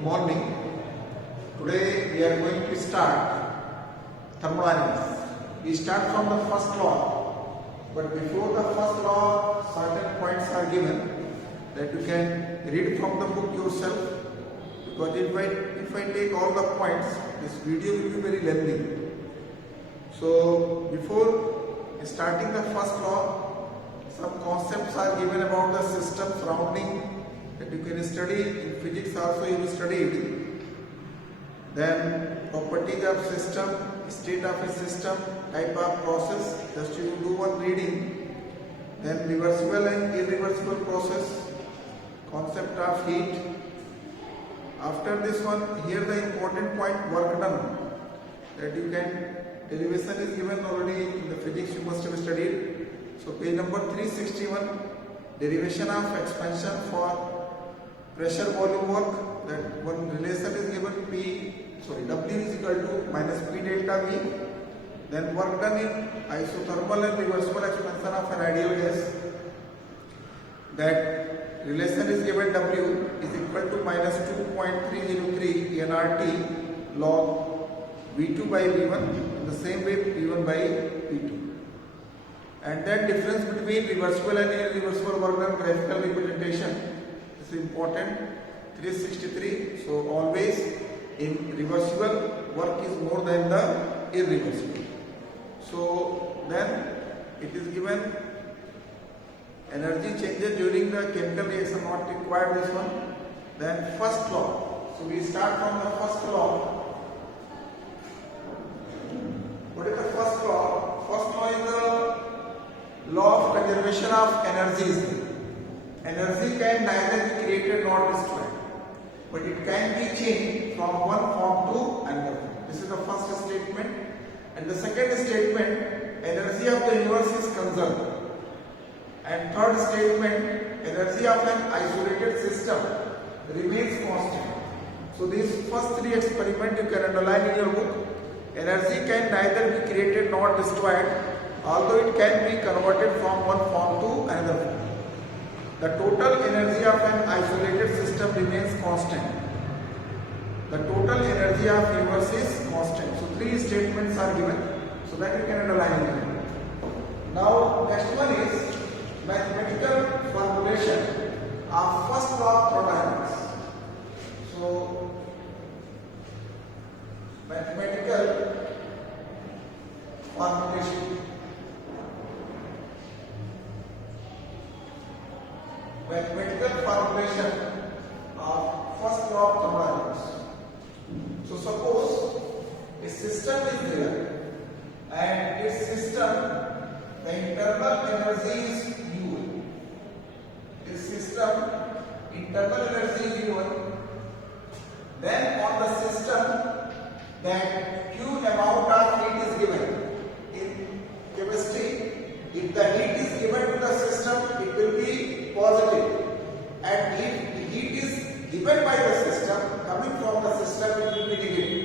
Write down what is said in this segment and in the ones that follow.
Good morning. Today we are going to start thermodynamics. We start from the first law, but before the first law, certain points are given that you can read from the book yourself. Because if I take all the points, this video will be very lengthy. So before starting the first law, some concepts are given about the system surrounding that you can study. In physics also you will study. Then properties of system, state of a system, type of process, just you do one reading. Then reversible and irreversible process, concept of heat. After this one, here the important point, work done, that you can, derivation is given already in the physics, you must have studied. So page number 361, derivation of expansion for pressure volume work, that one relation is given, W is equal to minus P delta V. Then work done in isothermal and reversible expansion of an ideal gas, that relation is given, W is equal to minus 2.303 nRT log V2 by V1, in the same way P1 by P2. And then difference between reversible and irreversible work done, graphical representation is important. 363. So always in reversible work is more than the irreversible. So then it is given energy changes during the chemical reaction, not required this one. Then first law. So we start from the first law. What is the first law? First law is the law of conservation of energies. Energy can neither be created nor destroyed, but it can be changed from one form to another form. This is the first statement. And the second statement, energy of the universe is conserved. And third statement, energy of an isolated system remains constant. So these first three experiments you can underline in your book. Energy can neither be created nor destroyed, although it can be converted from one form to another form. The total energy of an isolated system remains constant. The total energy of universe is constant. So three statements are given, so that you can underline them. Now next one is mathematical formulation of first law of thermodynamics. So mathematical formulation. Mathematical formulation of first law of thermodynamics. So suppose a system is there, and its system, the internal energy is U1. This system, internal energy is U1. Then on the system, that Q amount of heat is given. In chemistry, if the heat is given to the system, it will be positive. And if the heat is given by the system, coming from the system, it will be negative.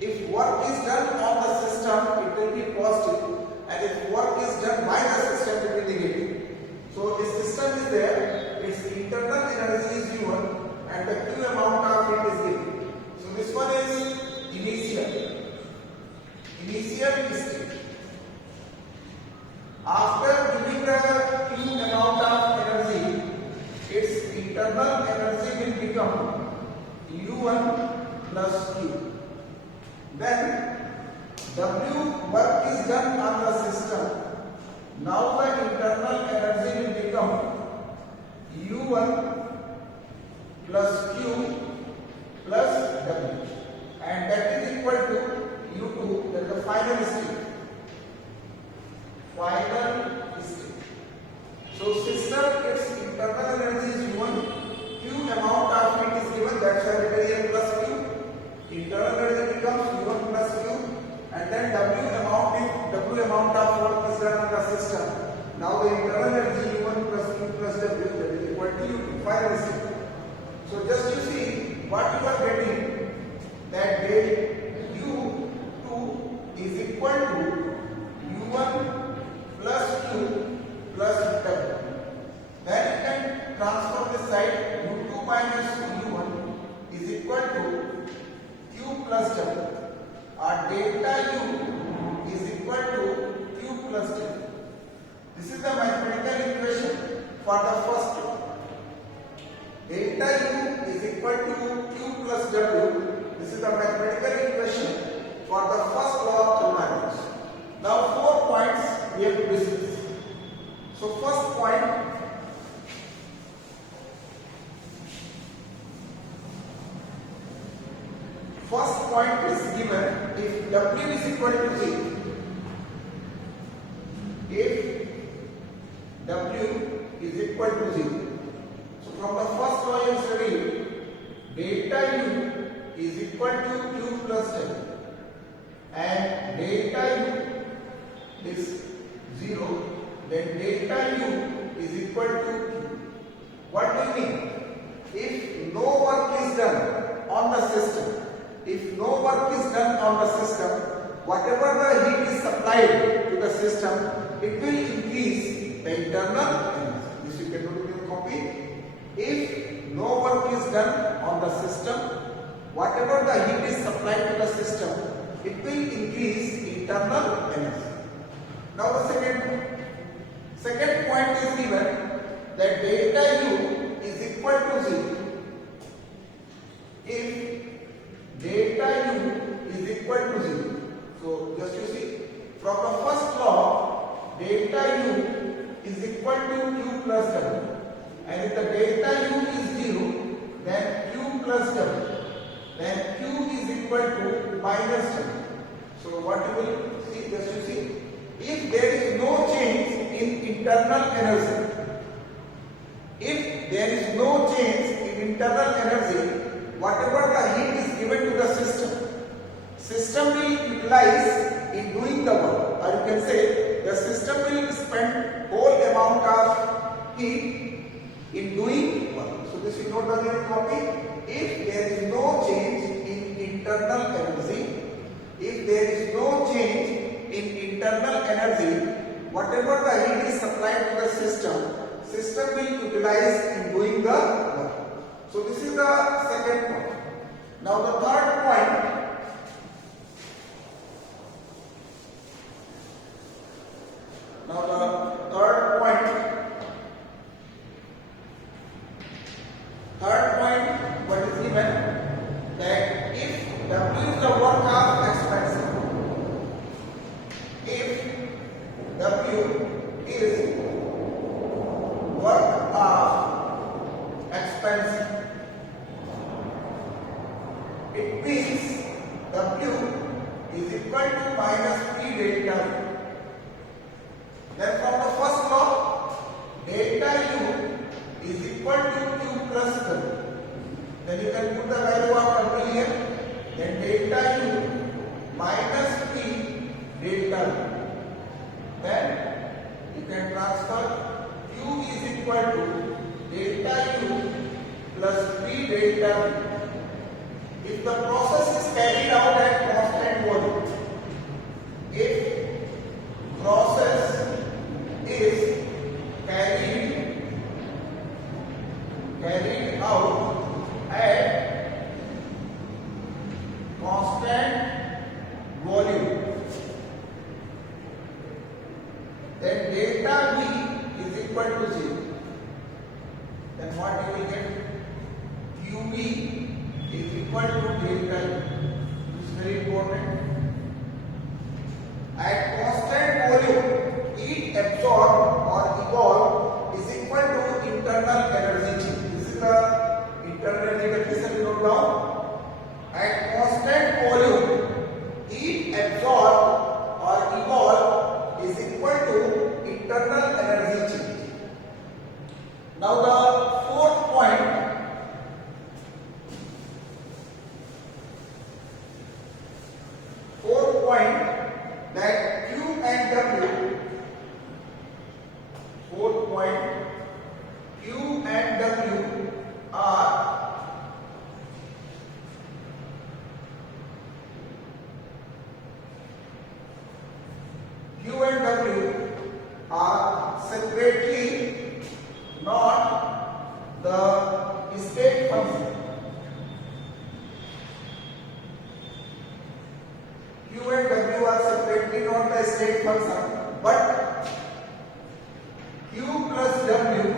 If work is done on the system, it will be positive. And if work is done by the system, it will be negative. So a system is there, its internal energy is U1, and the Q amount of heat is given. So this one is initial state. After giving the Q amount of energy, its internal energy will become U1 plus Q. Then W work is done on the system. Now the internal energy will become U1 plus Q plus W, and that is equal to U2, that is the final state. So system, its internal energy is U1, Q amount of heat is given, that's why it is N plus Q. Internal energy becomes U1 plus Q, and then W amount of work is done on the system. Now the internal energy U1 plus Q plus W, that is equal to U2, final state. So just you see what you are getting, that U2 is equal to U1 plus Q plus W. Then you can transfer this side, U2 minus U1 is equal to first point is given if W is equal to 0. If W is equal to 0. So from the first law you study, delta U is equal to Q plus W, and delta U is 0, then delta U is equal to Q. What do you mean? If no work is done on the system, whatever the heat is supplied to the system, it will increase the internal energy. This you can note in your copy. If no work is done on the system, whatever the heat is supplied to the system, it will increase internal energy. Now the second point is given that delta U is equal to 0. If delta U is equal to 0, so just you see, from the first law, delta U is equal to Q plus W, and if the delta U is 0, then Q plus W, then Q is equal to minus W. So what you will see, just you see, if there is no change in internal energy, whatever the heat is given to the system will utilize in doing the work, or you can say the system will spend whole amount of heat in doing work. So this is note down in your copy. If there is no change in internal energy, whatever the heat is supplied to the system will utilize in doing the work. So this is the second point. Now the third point. What is given, that if W is the work of expansion, it means W is equal to minus P delta U. Then from the first law, delta U is equal to Q plus W. Then you can put the value of W here. Then delta U minus P delta U. Then you can transfer Q is equal to delta U plus P delta U. If the process is carried out at constant volume, if process is carried out at constant volume, then delta V is equal to 0. Then what you will get? QV is equal to delta U. This is very important. At constant volume, heat absorbed or evolved is equal to internal energy change. This is the internal energy definition we note down. At constant volume, heat absorbed or evolved is equal to internal energy change. Now the fourth point. That Q and W, fourth point, Q and W are separately not the state function. Q and W are separately not the state function, but Q plus W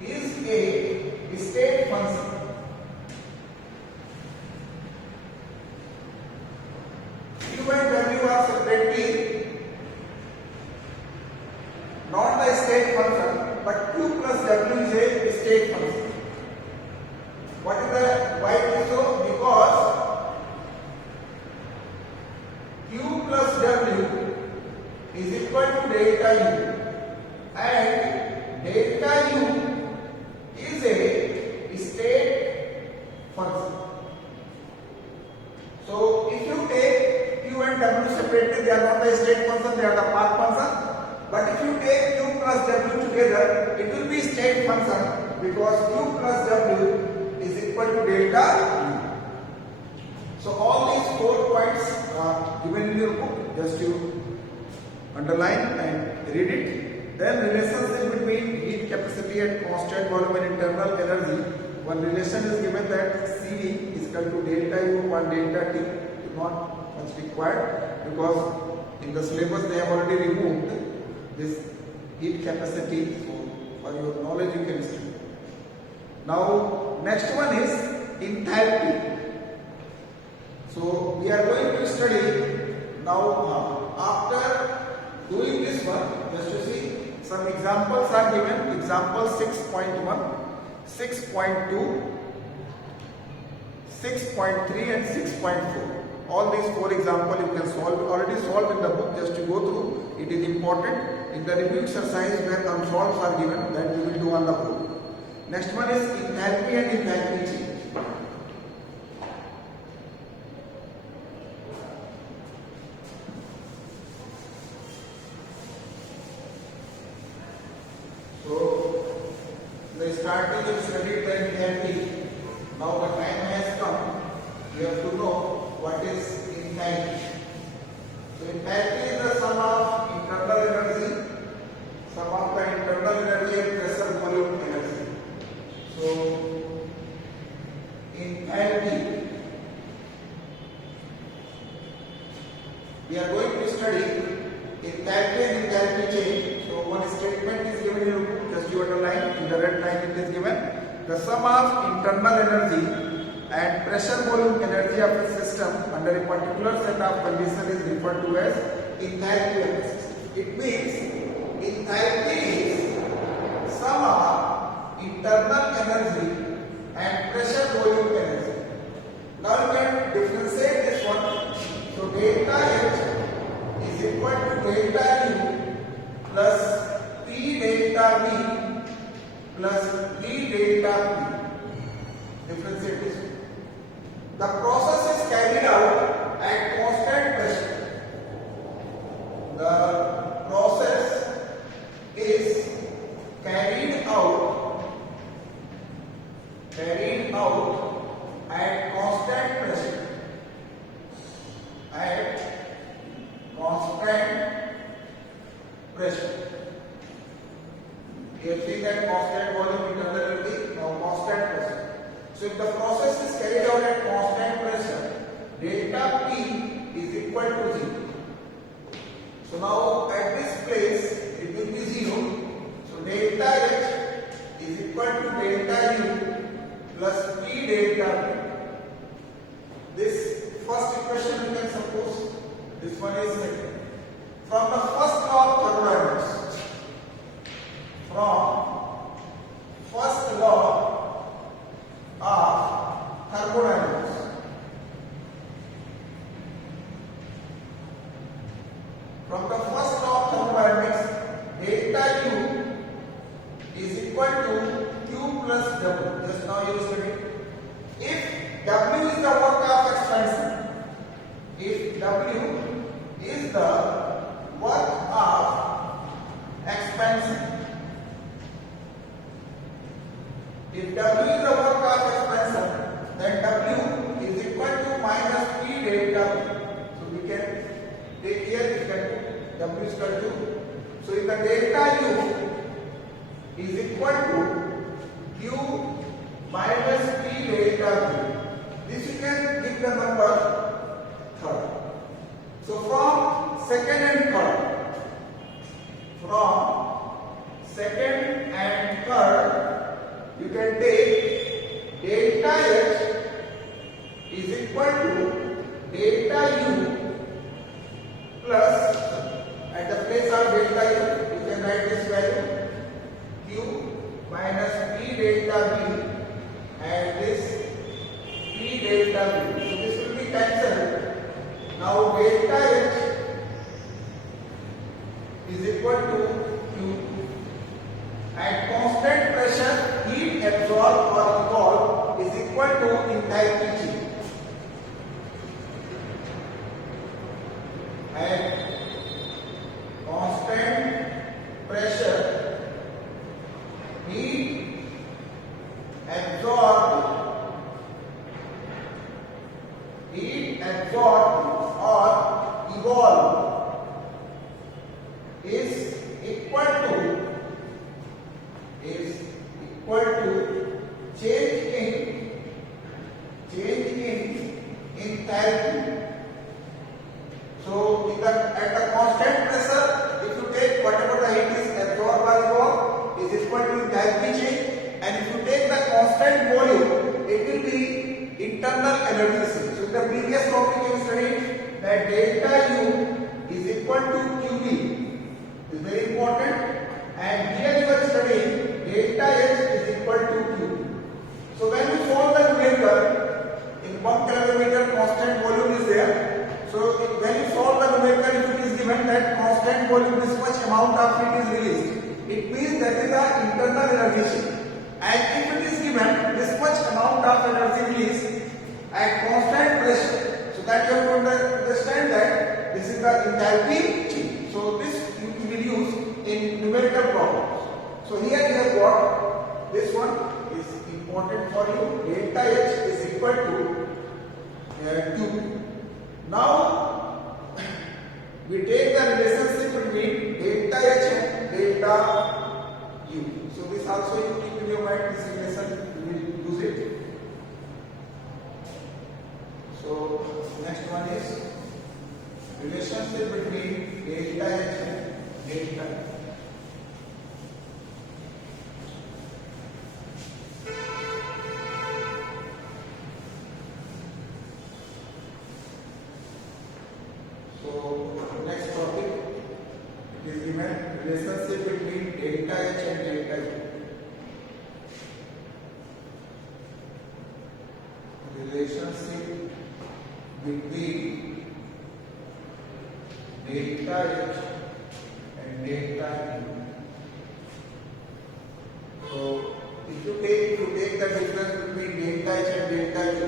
is a state function. Q and W are separately not the state function, but Q plus W is a state function. What is the why it is so? Because delta U, and delta U is a state function. So if you take Q and W separately, they are not the state function, they are the path function. But if you take Q plus W together, it will be state function because Q plus W is equal to delta U. So all these 4 points are given in your book. Just you underline and read it. Then relationship between heat capacity and constant volume and internal energy. One relation is given that CV is equal to delta U upon delta T. Is not much required because in the syllabus they have already removed this heat capacity. So for your knowledge you can study. Now next one is enthalpy. So we are going to study now after doing this one, just to see some examples are given. Example 6.1, 6.2, 6.3 and 6.4. All these 4 examples you can solve, already solved in the book, just to go through. It is important in the review exercise where unsolved are given, that we will do on the book. Next one is enthalpy and enthalpy change. So the starting you studied the enthalpy. Now the time has come. You have to know what is enthalpy. So enthalpy is the sum of internal energy, sum of the internal energy and pressure volume energy. So enthalpy, we are going to study enthalpy and enthalpy change. So one statement is given here, just you underline, in the red line it is given. The sum of internal energy and pressure volume energy of a system under a particular set of conditions is referred to as enthalpy of the system. It means enthalpy is sum of internal energy and pressure volume energy. Now you can differentiate this one. So delta H is equal to delta U plus P delta V plus V delta P. Differentiate this one. The process is carried out at constant pressure. The process is carried out at constant pressure. At constant pressure. You have seen that constant volume, internal energy, now constant pressure. So if the process is carried out at constant pressure, delta P is equal to 0. So now at this place it will be 0. So delta H is equal to delta U plus P delta P. This first equation you can suppose, this one is second. From the first law of thermodynamics, from first law of thermodynamics, from the first law of thermodynamics, delta U is equal to Q plus W. Just now you studied. If W is the work of expansion, if W is the work of expansion, if W is the work of expansion, then W is equal to minus P delta P. So we can take here, we can W is equal to. So if the delta U is equal to Q minus P delta P, this you can give the number third. So from second and third, you can take delta H is equal to delta U plus, at the place of delta U, you can write this value Q minus P delta B and this P delta B. So this will be cancelled. Now delta H is equal to At constant pressure, heat absorbed or evolved is equal to enthalpy change. At constant pressure, heat absorbed or evolved is equal to change in enthalpy. So at the constant pressure, if you take whatever the heat is absorbed or evolved is equal to enthalpy change, and if you take the constant volume, it will be internal energy change. So in the previous topic you studied that delta U is equal to QB. Is very important, and here you are studying delta H is equal to Q. So when you solve the numerical, in 1 calorimeter constant volume is there. So when you solve the numerical, if it is given that constant volume this much amount of heat is released, it means that is the internal energy change. And if it is given this much amount of energy released at constant pressure, so that you have to understand that this is the enthalpy change. So this you will use in numerical problems. So here you have got this one is important for you. Delta H is equal to Q. Now we take the relationship between delta H and delta U. So this also you keep in your mind. This relation you will use it. So next one is relationship between delta H and delta U. So next topic is given relationship between delta H and delta U. Relationship between delta H and delta U. So if you take the difference between delta H and delta U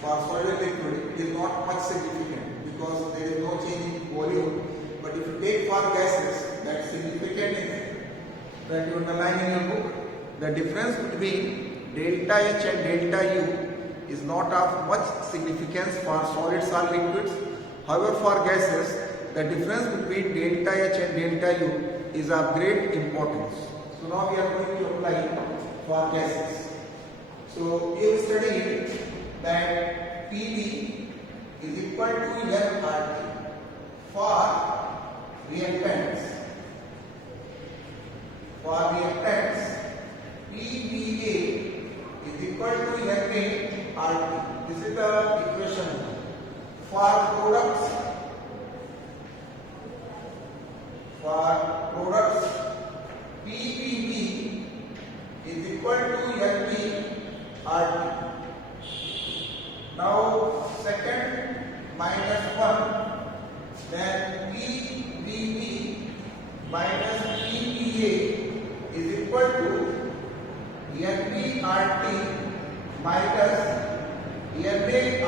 for solid liquid, it is not much significant because there is no change in volume. But if you take for gases, that's significant is that you underline in your book. The difference between delta H and delta U is not of much significance for solids or liquids. However, for gases, the difference between delta H and delta U is of great importance. So now we are going to apply for gases. So we have studied that PV is equal to nRT for reactants. For reactants, PVA is equal to nRT. This is the equation. For products, PVB is equal to nRT. Now second minus 1, then PVB minus PVA is equal to nRT minus nRT.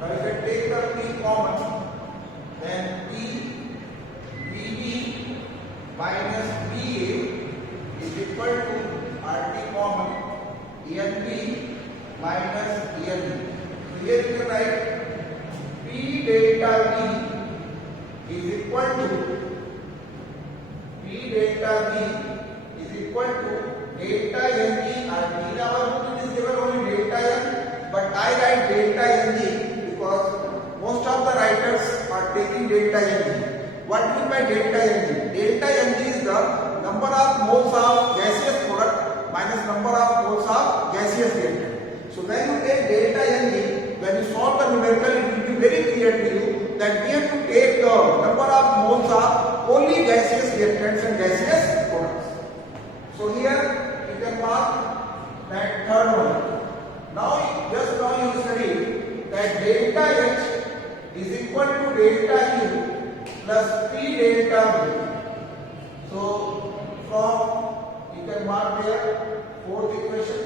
Now if I take the P common, then PVB minus PA is equal to RT common NB minus NB. Here you can write P delta B is equal to delta NG RT. In our book it is given only delta N, but I write delta NG because most of the writers are taking delta NG. What do you mean by delta NG? Delta NG is the number of moles of gaseous product minus number of moles of gaseous reactant. So when you take delta NG, when you solve the numerical, it will be very clear to you that we have to take the number of moles of only gaseous reactants and gaseous products. So here you can mark that third one. Now just now you study that delta H is equal to delta U plus P delta B. So from can mark there fourth equation.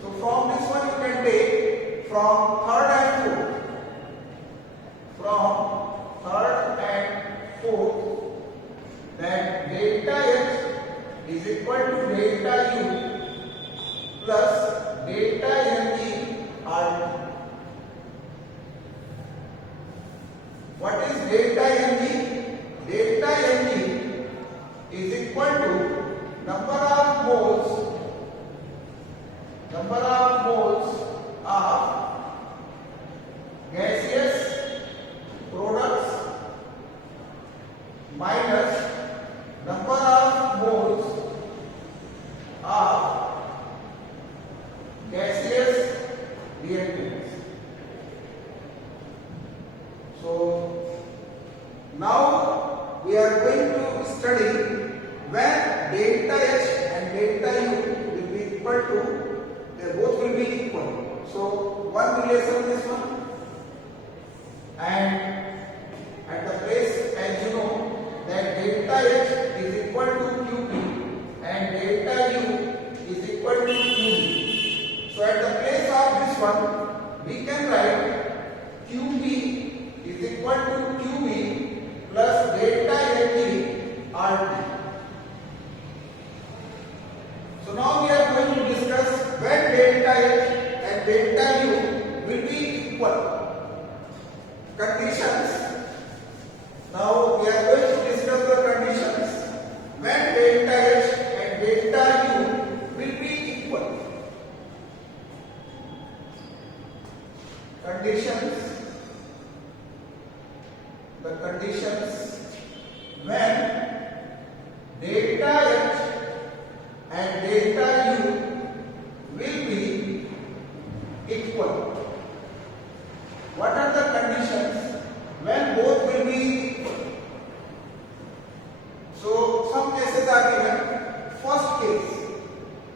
So from this one you can take from third and fourth. From third and fourth, that delta H is equal to delta U plus delta NE RT. What is delta NE? Delta NE is equal to number of moles of gaseous products minus number of moles of gaseous reactants. So now we are going to study when delta H and delta U will be equal to, they both will be equal. So one relation this one, and at the place, as you know, that delta H is equal to QP and delta U is equal to QB. So at the place of this one, we can write QP is equal to QB plus delta NE RT. So now we are going to discuss when delta H and delta U will be equal. Conditions. Now we are going to discuss the conditions when delta H and delta U will be equal. Conditions. The conditions when delta H and delta U will be equal. What are the conditions when both will be equal? So some cases are given. First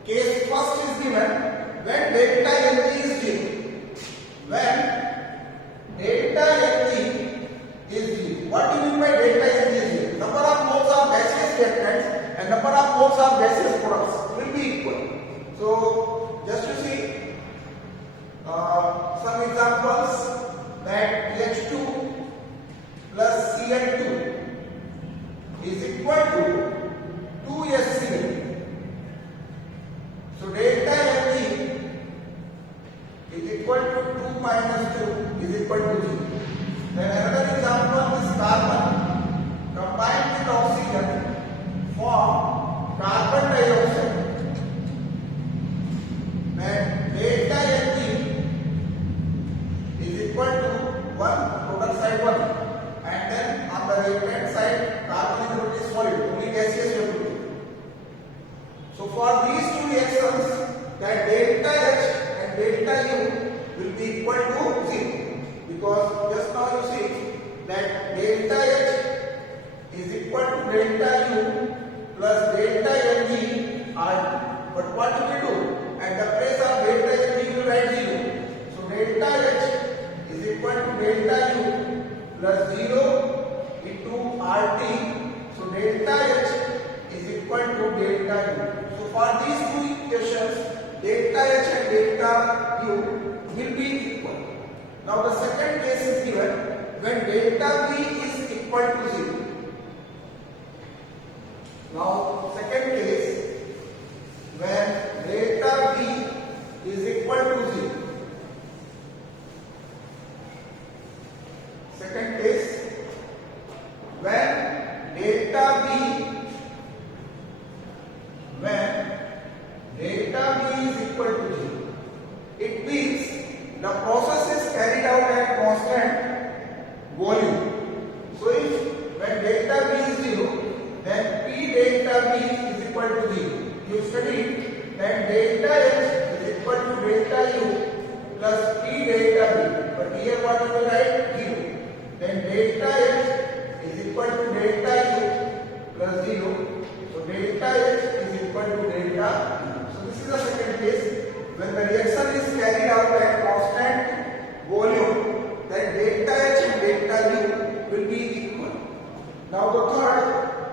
case first is given when delta NG is zero. When delta NG is zero. What do you mean by delta NG is zero? Number of moles of gaseous reactants and number of moles of gaseous products will be equal. So just to see some examples, that H2 plus Cl2 is equal to 2HCl. So delta Mg is equal to 2 minus 2 is equal to 0. Then another example is carbon combined with oxygen form carbon dioxide. Then delta Mg is equal to 1 product side 1, and then on the reactant side carbon is going to be solid, only gaseous you have to do. So for these two reactions, that delta H and delta U will be equal to 0, because just now you see that delta H is equal to delta U plus delta Mg RT. But what do we do? At the place of delta Mg you will write 0. So delta H is equal to delta U plus 0 into RT. So delta H is equal to delta U. So for these two equations, delta H and delta U will be equal. Now the second case is given when delta V is equal to 0. Now second case, when delta V is equal to 0. Second case, when delta V is equal to 0, it means the process is carried out at constant volume. So if when delta V is 0, then P delta V is equal to 0. You studied that delta H is equal to delta U plus P delta V. But here what you will write? 0. Then delta H is equal to delta U plus 0. So delta H is equal to delta U. So this is the second case when the reaction is carried out at constant volume, then delta H and delta U will be equal. Now the third,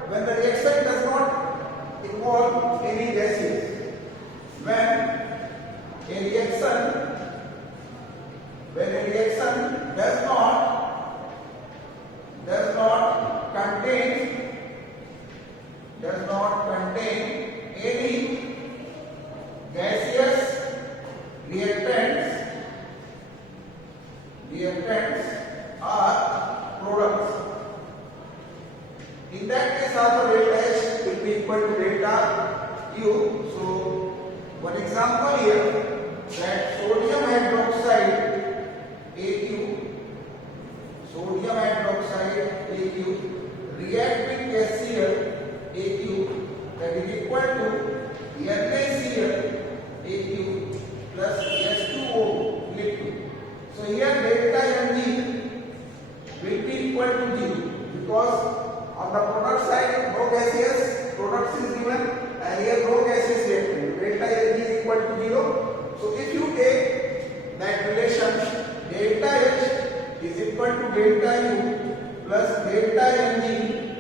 when the reaction does not involve any gases when a reaction does not contain any gaseous reactants or products. In that case also delta H will be equal to delta U. So one example here, that sodium hydroxide AQ react with HCl AQ, that is equal to NaCl AQ plus H2O liquid. So here delta Mg will be equal to 0 because on the product side no gaseous products is given and here no gaseous reactant. Delta Mg is equal to 0. So if you take that relation, delta H is equal to delta U plus delta Mg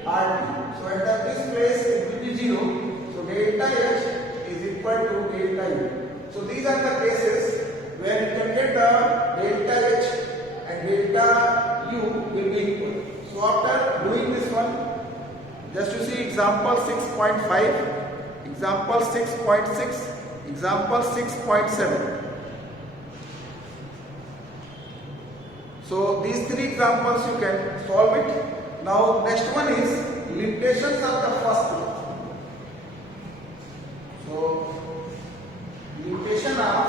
RT. So at this place it will be 0. So delta H is equal to delta U. So these are the cases where you can get the delta H and delta U will be equal. So after doing this one, just to see example 6.5, example 6.6, example 6.7. So these three examples you can solve it. Now next one is limitations of the first law. So limitation of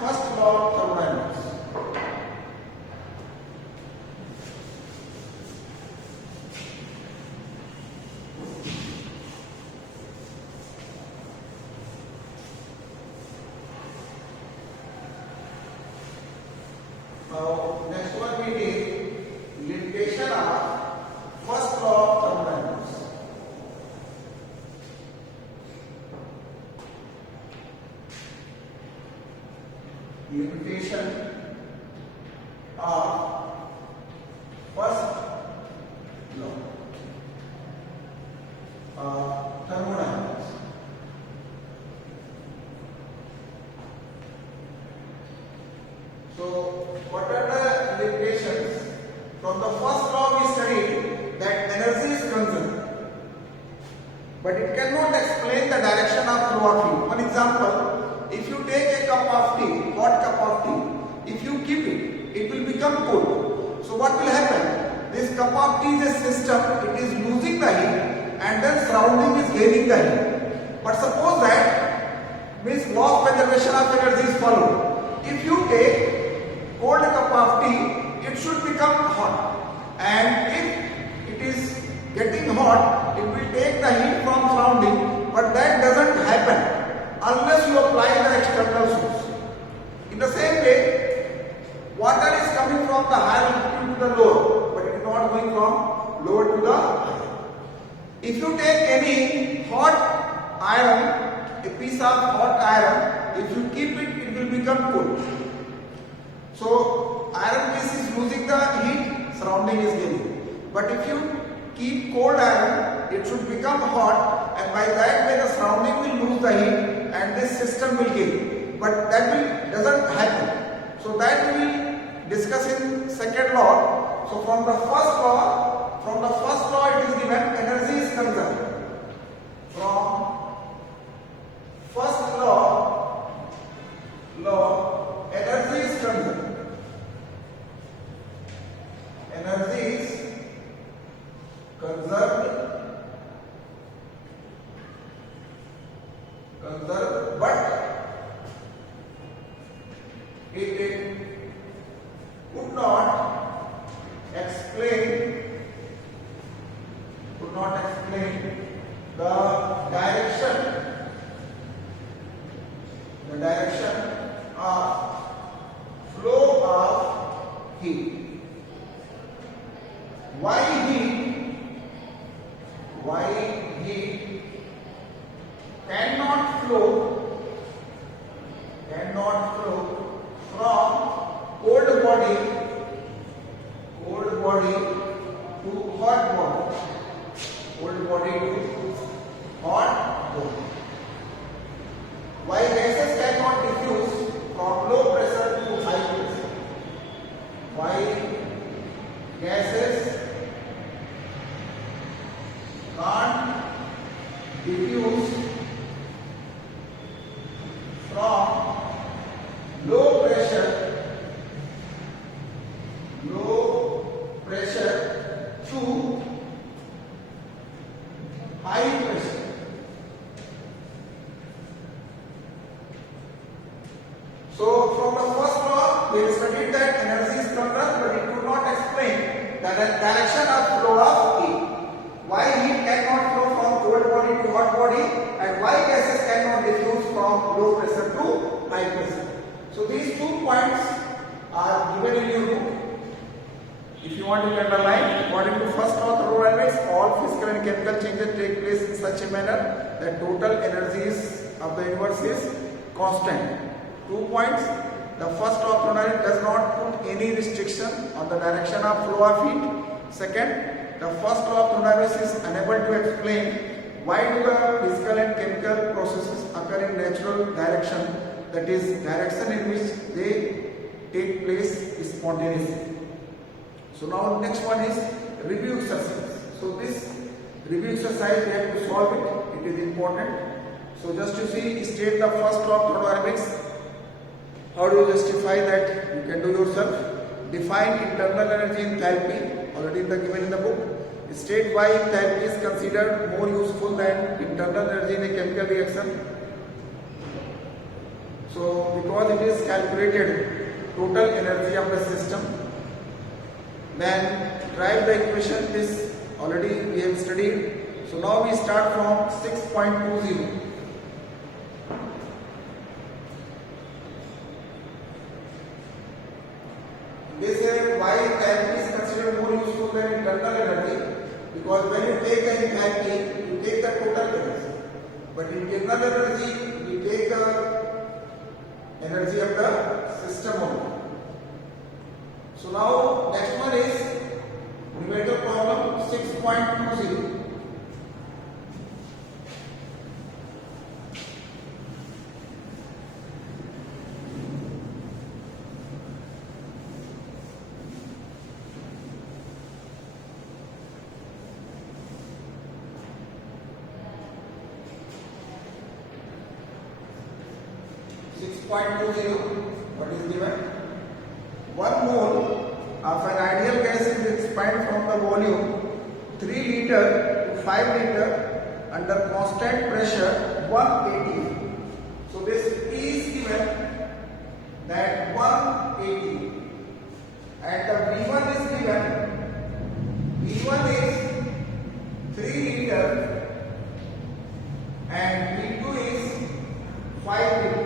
first law of thermodynamics. Now next one it is limitation of first law of thermodynamics. Limitation of first law of thermodynamics. So what are the limitations? From the first law we studied that energy is conserved, but it cannot explain the direction of flow of heat. One example, if you take a cup of tea, hot cup of tea, if you keep it, it will become cold. So what will happen? This cup of tea is a system, it is losing the heat and then surrounding is gaining the heat. But suppose that means law of conservation of energy is followed. If you take cold cup of tea, it should become hot, and if it is getting hot, it will take the heat from surrounding, but that doesn't happen unless you apply the external source. In the same way, water is coming from the higher altitude to the lower, but it is not going from lower to the higher. If you take any hot iron, a piece of hot iron, if you keep it, it will become cold. So iron piece is losing the heat, surrounding is gaining. But if you keep cold iron, it should become hot, and by that way the surrounding will lose the heat and this system will gain. But that doesn't happen. So that we will discuss in second law. So from the first law it is given energy is conserved. From first law energy is conserved. Energy is conserved, but it could not explain the direction of flow of heat. Why heat cannot flow from cold body to hot body. So from the first law, we studied that energy is conserved, but it could not explain the direction of flow of heat. Why heat cannot flow from cold body to hot body, and why gases cannot diffuse from low pressure to high pressure. So these 2 points are given in your book. If you want to underline, according to first law of thermodynamics, all physical and chemical changes take place in such a manner that total energies of the universe is constant. 2 points. The first law of thermodynamics does not put any restriction on the direction of flow of heat. Second, the first law of thermodynamics is unable to explain why do the physical and chemical processes occur in natural direction, that is, direction in which they take place spontaneously. So now next one is review exercise. So this review exercise we have to solve it. It is important. So just to see, state the first law of thermodynamics. How do you justify that? You can do yourself. Define internal energy enthalpy, already given in the book. State why enthalpy is considered more useful than internal energy in a chemical reaction. So because it is calculated total energy of the system. Then derive the equation. This already we have studied. So now we start from 6.20. This is why enthalpy is considered more useful than internal energy, because when you take the enthalpy, you take the total energy. But internal energy, we take the energy of the system only. So now next one is numerator problem 6.20. What is given? 1 mole of an ideal gas is expanded from the volume 3 liter to 5 liter under constant pressure 180. So this P is given, that 180, and the V1 is given. V1 is 3 liter and V2 is 5 liter.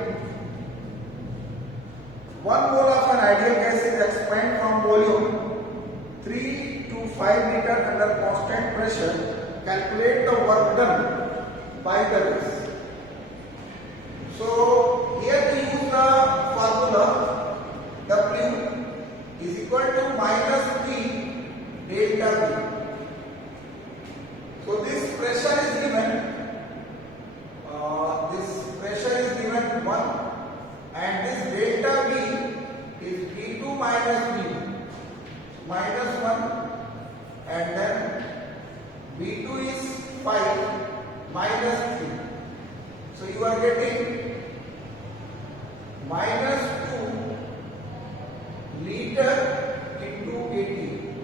1 mole of an ideal gas is expanded from volume 3 to 5 liter under constant pressure. Calculate the work done by the gas. So here we use the formula W is equal to minus P delta V. So this pressure is given. This pressure is given 1. And this delta V is V2 minus V, minus 1, and then V2 is 5 minus 3. So you are getting minus 2 liter into 80.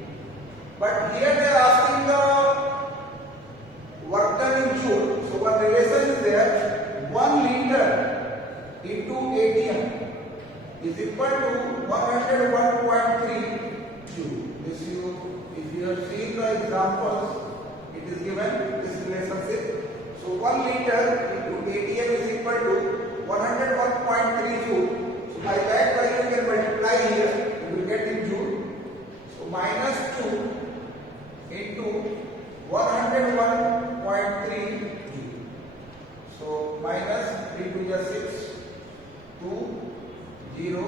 But here they are asking the work done in joule. So one relation is there, 1 liter into ATM is equal to 101.3 joule. This if you have seen the examples, it is given this relationship. So 1 liter into ATM is equal to 101.3 joule. So by that value you can multiply here, you will get in joule. So minus 2 into 101.3 joule. So minus 3 to the 6. 2, 0.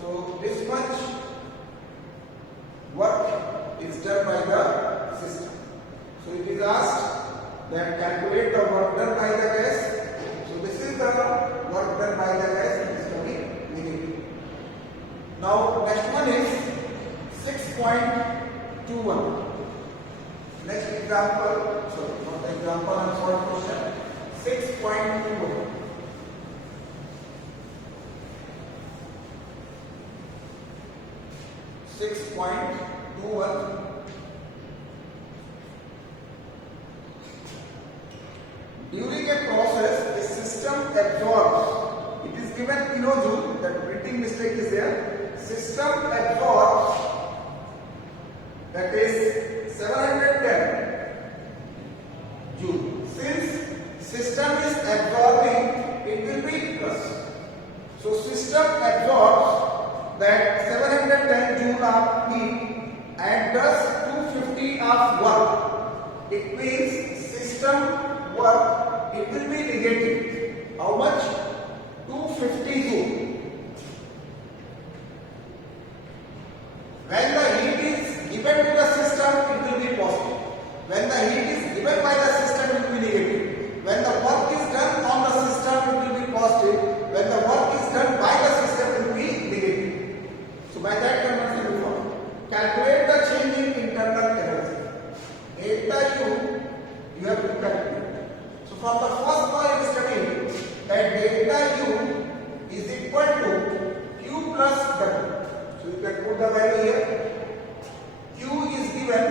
So this much work is done by the system. So it is asked that calculate the work done by the gas. So this is the work done by the gas. It is coming negative. Now next one is 6.21. Next example, sorry, not the example, I am solved question. 6.21. 6.21. During a process, the system absorbs, it is given kilojoule, that printing mistake is there. System absorbs, that is 710 joule. Since system is absorbing, it will be plus. So system absorbs that 710 joule of heat and does 250 of work. It means system work, it will be negative. How much? 250 joule. When the heat is given to the system, it will be positive. When the heat is given by the system, it will be negative. When the work is done on the system, it will be positive. When the work is done by the system, it will be negative. So by that conversion we follow. Calculate the change in internal energy. Delta U, you have to calculate. So from the first point we studied that delta U is equal to Q plus W. So you can put the value here. Q is given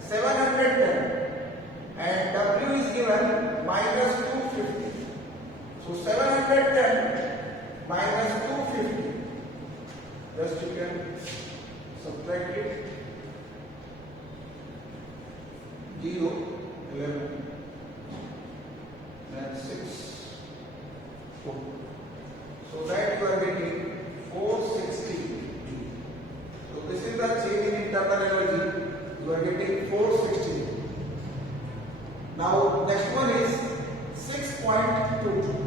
710 and W is given minus 250. So 710 minus 250. Just you can subtract it. 0, 11 and 6, 4. So that you are getting 460. So this is the change in internal energy. You are getting 460. Now next one is 6.22.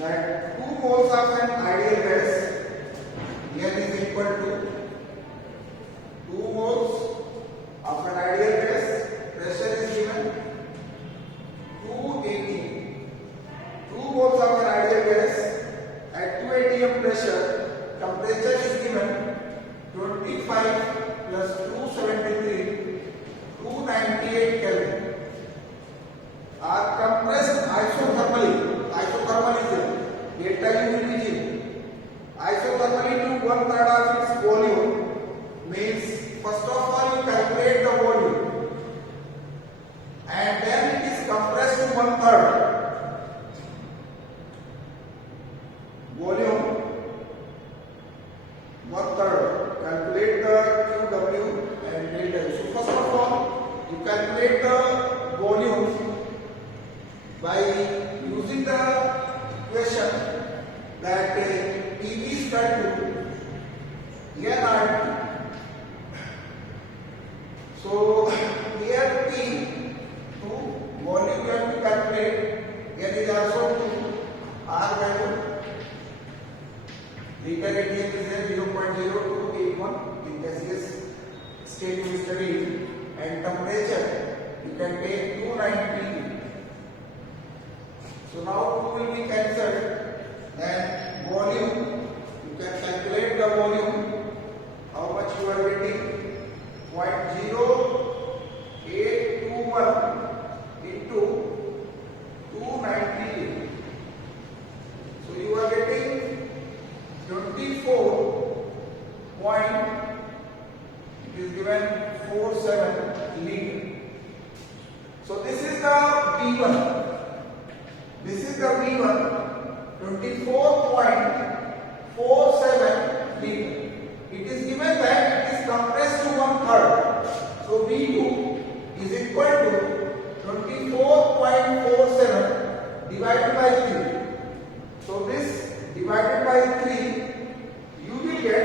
That 2 moles of an ideal gas N is equal to 2 moles of an ideal gas. Pressure is given 280. 2 moles of an ideal gas at 2 atm pressure. Temperature is given 25 plus 273, 298 Kelvin. Are compressed isothermally. Isothermal is there. Delta U will be 0. Isothermally to 1/3 of its volume means first of all you calculate the volume and then it is compressed to 1/3. Volume 1/3. Calculate the QW and delta U. So first of all you calculate the volume by using the equation that PV is equal to nRT. So here P to volume you have to calculate. N is also 2. R value liter ATM is there 0.0281 in gaseous state you studied, and temperature you can take 290. So now 2 will be cancelled. Then volume, you can calculate the volume. How much you are getting? 0.0821 into 298. So you are getting 24 point. It is given 47 liter. So this is the V1. This is the V1, 24.47 liter. It is given that it is compressed to 1/3. So V2 is equal to 24.47 divided by 3. So this divided by 3, you will get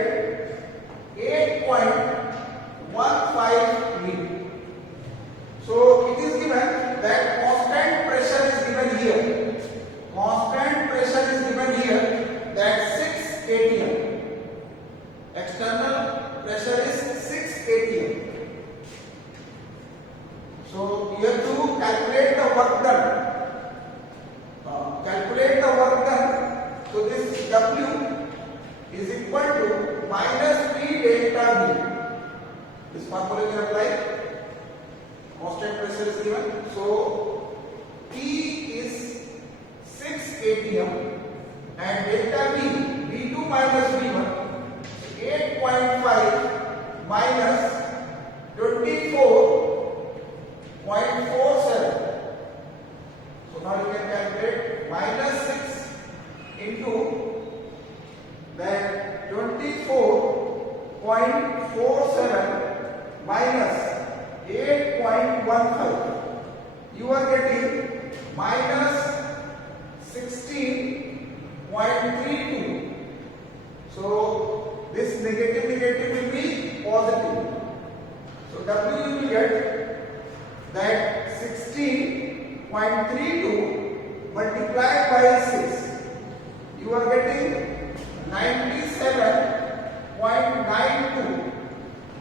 8.15 liter. So it is given that constant pressure is given here. Constant pressure is given here, that 6 atm. External pressure is 6 atm. So you have to calculate the work done. Calculate the work done. So this W is equal to minus P delta V. This formula you apply. constant pressure is given. So P is 6 atm and delta V, V2 minus V1, 8.5 minus 24.47. So now you can calculate minus 6 into then 24.47 minus 8.15. You are getting minus 16.32. So this negative will be positive. So W you will get that 16.32 multiplied by 6. You are getting 97.92.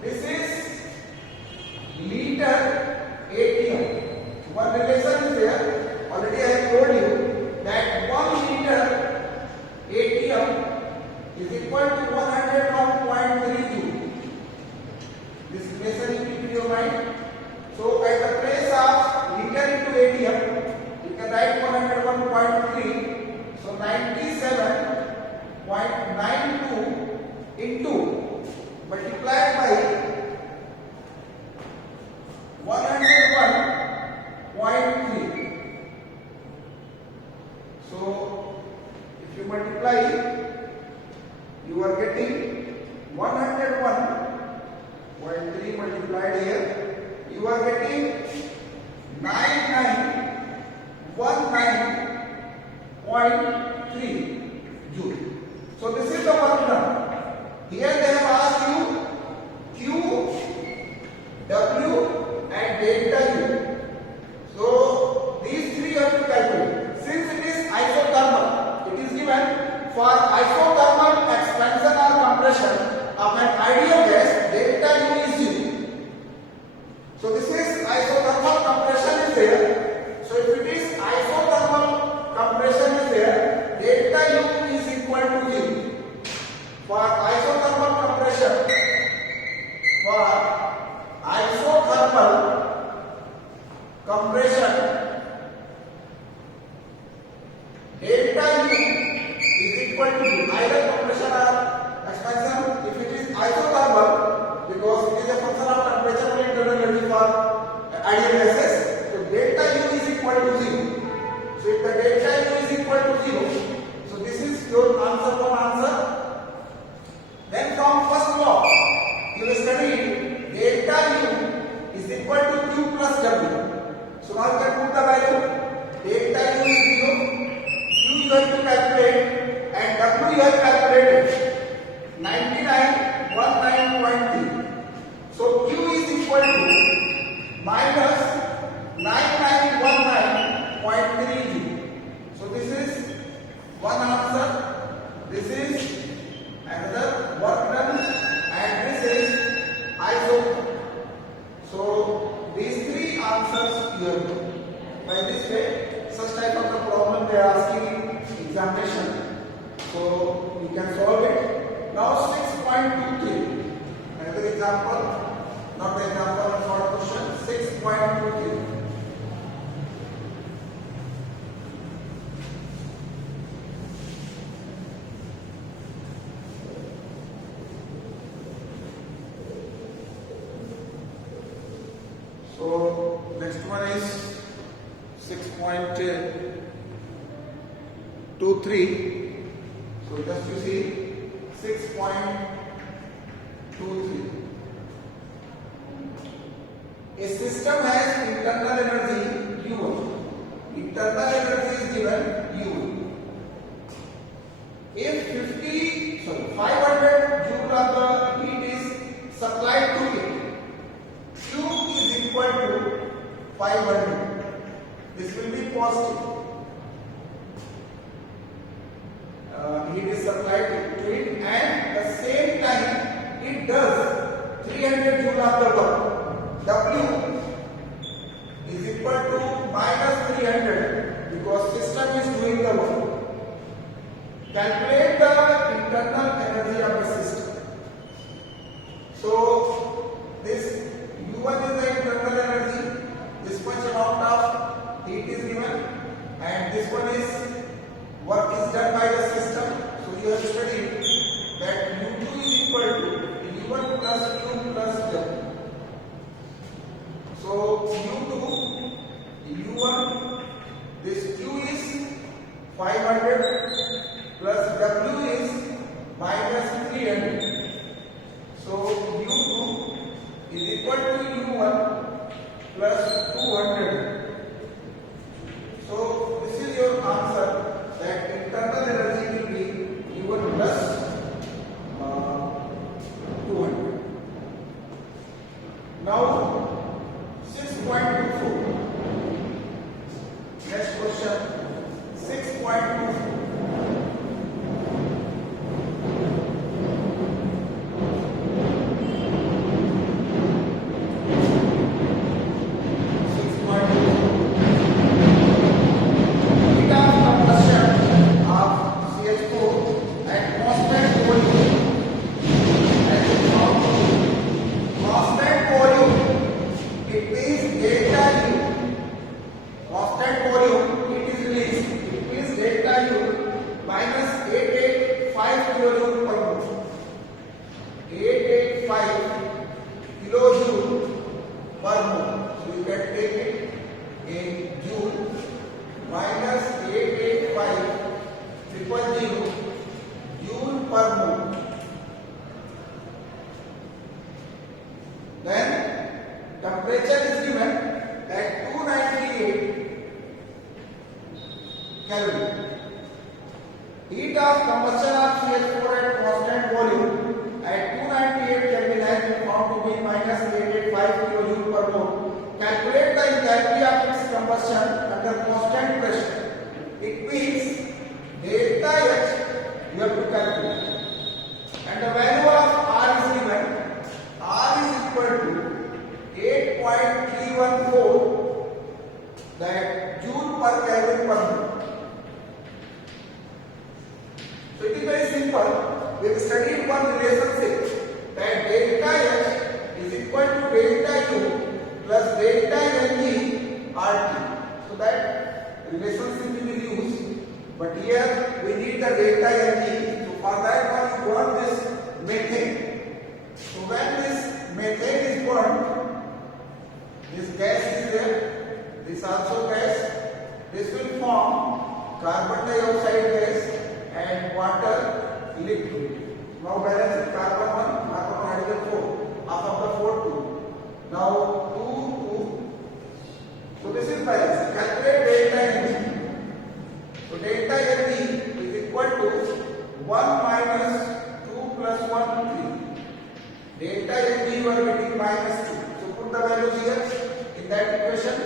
This is liter ATM. One relation is there. Already I have told you that 1 liter ATM is equal to 101.32. This relation you keep in your mind. So at the place of liter into ATM, you can write 101.3. So 97.92 into multiplied by 101.3. So if you multiply, you are getting 101.3 multiplied here. You are getting 9919.3 joule. So this is the work done. Here they have asked you Q, W and delta U. So these three you have to calculate. Since it is isothermal, it is given for isothermal expansion or compression of an ideal gas, delta U is 0. So this is isothermal compression is there. So if it is isothermal compression is there, delta U is equal to 0. For isothermal compression, delta U is equal to either compression or expansion. If it is isothermal, because it is a function of temperature and internal energy for ideal gases, so delta U is equal to 0. So if the delta U is equal to 0, so this is your answer from answer. Then from first law, you will study delta U is equal to Q plus W. So now you can put the value. Delta U is 0, Q you have to calculate, and W you have calculated 9919.3. So Q is equal to minus 9919.3 joule. So this is one answer. This is another work done, and this is isothermal. So these three answers here. By this way, such type of the problem they are asking in examination. So we can solve it. Now 6.23. Another example, not the example, short question. 6.23. So next one is 6.23. So just you see 6.23. A system has internal energy U1. Internal energy is given U1. If 500 joule of the heat is supplied to it, Q is equal to 500. This will be positive. Heat is supplied to it, and at the same time it does 300 joule of the work. W is equal to minus 300 because system is doing the work. Calculate the internal energy of the system. So this U1 is the internal energy and this one is work is done by the system. So you have studied that U2 is equal to U1 plus Q plus W. So U2, U1, this Q is 500 plus W is minus 300. So U2 is equal to U1 plus 200. So this is your answer, that internal energy will be U1 plus 200. Now 6.24. Next question, 6.24. Then temperature is given at 298 Kelvin. Heat of combustion of CH4 at constant volume at 298 Kelvin has been found to be minus 885 kJ per mole. Calculate the enthalpy of its combustion under constant pressure. It means delta H you have to calculate. And the value of R is given. R is equal to 8.314, that Joule per Kelvin per mole. So it is very simple. We have studied one relationship, that delta H is equal to delta U plus delta Ng RT. So that relationship will be used. But here we need the delta Ng. So for that one you want this methane. So when this methane is burned, this gas is there, this also gas, this will form carbon dioxide gas and water liquid. Now balance carbon 1, carbon hydrogen 4, half of the 4 2. Now 2 2. So this is balance. Calculate delta Ng. So delta Ng is equal to 1 minus 2 plus 1 3. Delta Ng you are getting minus 2. So put the values here in that equation.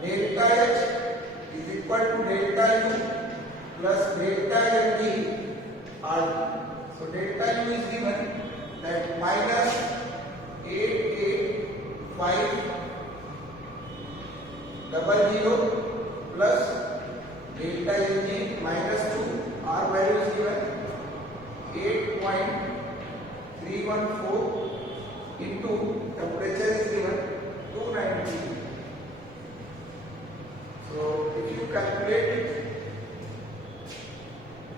Delta H is equal to delta U plus delta Ng RT. So delta U is given, that minus 88500 plus delta Ng minus 2. R value is given 8.314 into temperature is given 290. So if you calculate it,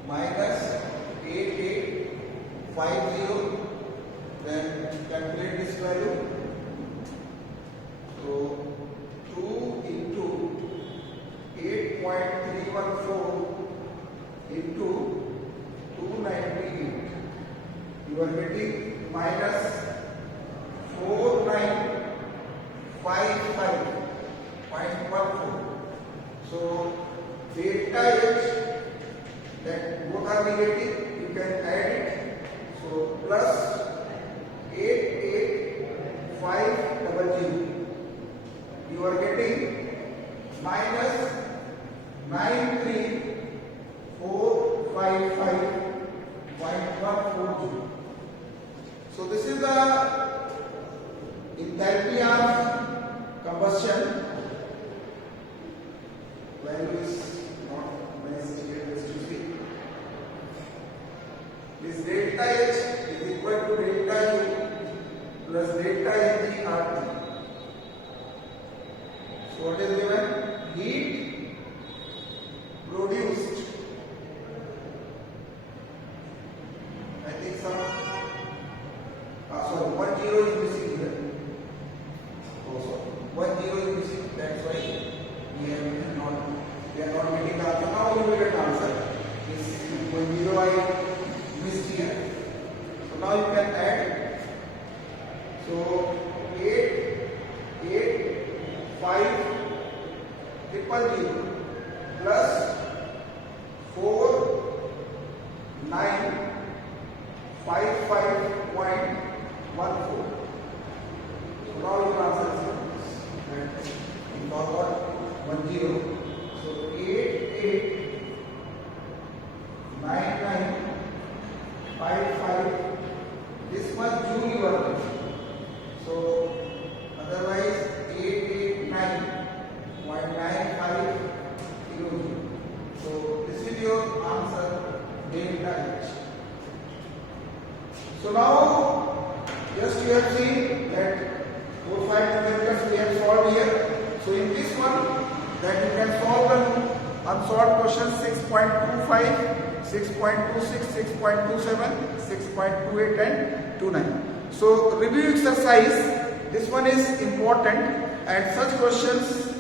minus 8850, then calculate this value. So 2 into 8.314 into 298. You are getting minus 4955.14. So delta H, that both are negative, you can add it. So plus 88500. You are getting minus 93455.140. So this is the enthalpy of combustion. Value is not mentioned here, let's see. This delta H is equal to delta U plus delta Ng RT. So what is given? Heat 5,000 plus 4,955.14. So now you can answer this. In forward 10. So 889955. This much Joule you are doing. So otherwise 889.95 kilojoule. So this is your answer, delta H. So now just you have seen that 4-5 numericals we have solved here. So in this one that you can solve the unsolved questions 6.25, 6.26, 6.27, 6.28 and 29. So review exercise, this one is important and such questions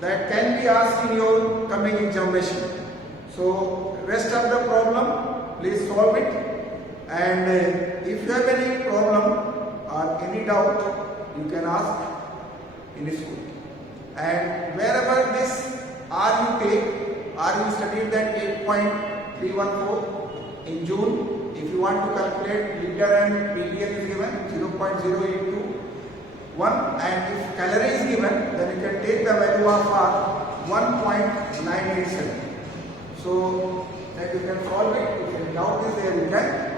that can be asked in your coming examination. So rest of the problem please solve it, and if you have any problem or any doubt you can ask in school. And wherever this R you take, R you studied that 8.314 in June. If you want to calculate liter and ppm is given 0.0821, and if calorie is given then you can take the value of R 1.987. So that you can solve it. If any doubt is there you can